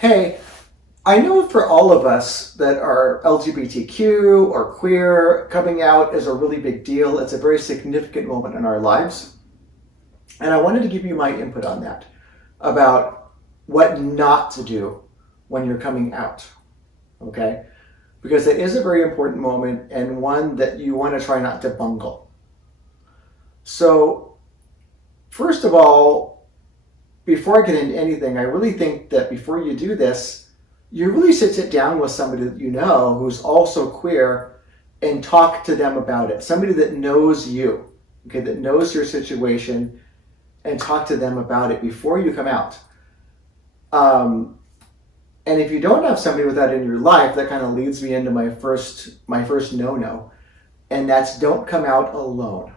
Hey, I know for all of us that are LGBTQ or queer, coming out is a really big deal. It's a very significant moment in our lives. And I wanted to give you my input on that about what not to do when you're coming out. Okay? Because it is a very important moment and one that you want to try not to bungle. So, first of all, before I get into anything, I really think that before you do this, you really should sit down with somebody that you know who's also queer and talk to them about it. Somebody that knows you, okay, that knows your situation, and talk to them about it before you come out. And if you don't have somebody with that in your life, that kind of leads me into my first no-no, and that's don't come out alone.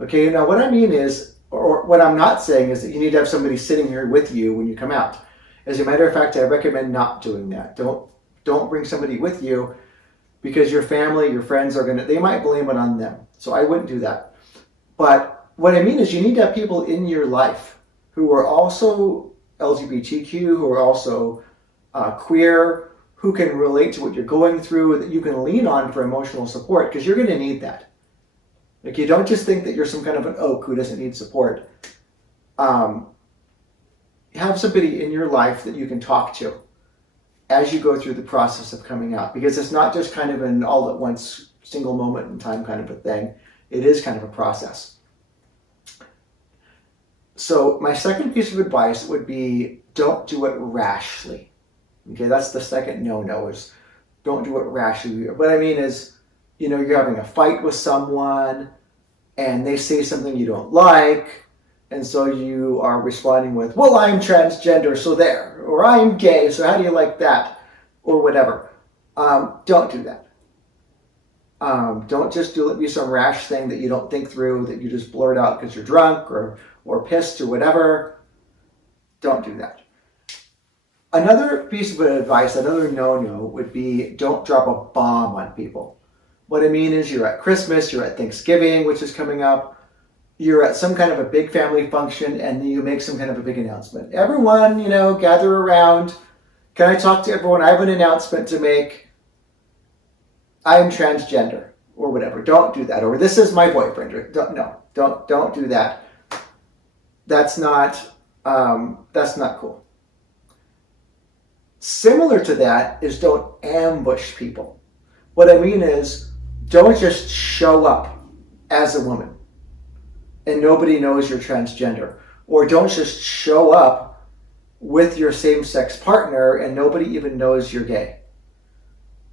Okay, now what I mean is, or what I'm not saying is that you need to have somebody sitting here with you when you come out. As a matter of fact, I recommend not doing that. Don't bring somebody with you because your family, your friends they might blame it on them. So I wouldn't do that. But what I mean is you need to have people in your life who are also LGBTQ, who are also queer, who can relate to what you're going through, that you can lean on for emotional support, because you're going to need that. Like, you don't just think that you're some kind of an oak who doesn't need support. Have somebody in your life that you can talk to as you go through the process of coming out, because it's not just kind of an all at once single moment in time kind of a thing. It is kind of a process. So my second piece of advice would be don't do it rashly. Okay, that's the second no-no, is don't do it rashly. What I mean is, you're having a fight with someone and they say something you don't like, and so you are responding with, well, I'm transgender, so there, or I'm gay, so how do you like that, or whatever. Don't do that. Don't just do it be some rash thing that you don't think through, that you just blurt out because you're drunk or pissed or whatever. Don't do that. Another piece of advice, another no-no, would be don't drop a bomb on people. What I mean is, you're at Christmas, you're at Thanksgiving, which is coming up, you're at some kind of a big family function, and you make some kind of a big announcement. Everyone, gather around. Can I talk to everyone? I have an announcement to make. I'm transgender, or whatever. Don't do that. Or this is my boyfriend. Or don't do that. That's not cool. Similar to that is don't ambush people. What I mean is, don't just show up as a woman and nobody knows you're transgender. Or don't just show up with your same-sex partner and nobody even knows you're gay.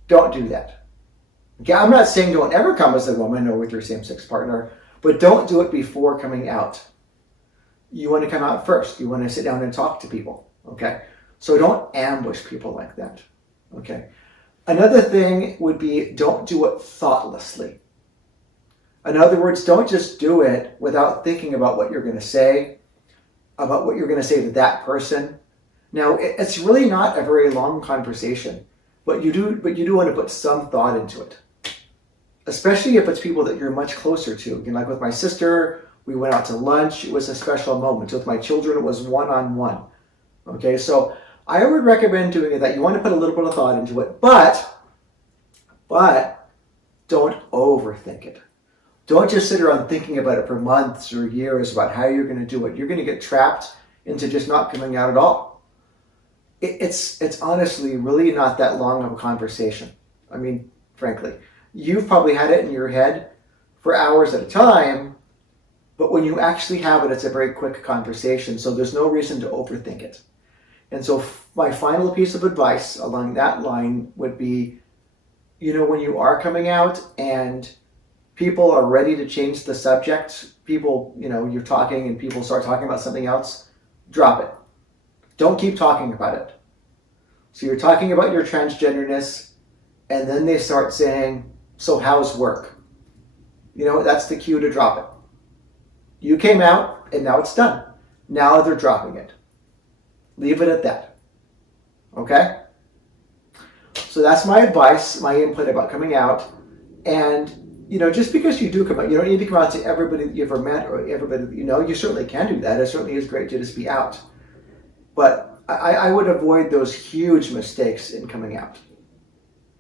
Don't do that. Okay, I'm not saying don't ever come as a woman or with your same-sex partner, but don't do it before coming out. You want to come out first. You want to sit down and talk to people. Okay? So don't ambush people like that. Okay? Another thing would be don't do it thoughtlessly. In other words, don't just do it without thinking about what you're going to say, about what you're going to say to that person. Now, it's really not a very long conversation, but you do want to put some thought into it, especially if it's people that you're much closer to. Like with my sister, we went out to lunch. It was a special moment. With my children, it was one-on-one. Okay, so I would recommend doing that. You want to put a little bit of thought into it, but don't overthink it. Don't just sit around thinking about it for months or years about how you're going to do it. You're going to get trapped into just not coming out at all. It's honestly really not that long of a conversation. I mean, frankly, you've probably had it in your head for hours at a time, but when you actually have it, it's a very quick conversation, so there's no reason to overthink it. And so my final piece of advice along that line would be, when you are coming out and people are ready to change the subject, people, you're talking and people start talking about something else, drop it. Don't keep talking about it. So you're talking about your transgenderness, and then they start saying, so how's work? That's the cue to drop it. You came out, and now it's done. Now they're dropping it. Leave it at that. Okay? So that's my advice, my input about coming out. And, just because you do come out, you don't need to come out to everybody that you've ever met or everybody that you know. You certainly can do that. It certainly is great to just be out. But I would avoid those huge mistakes in coming out.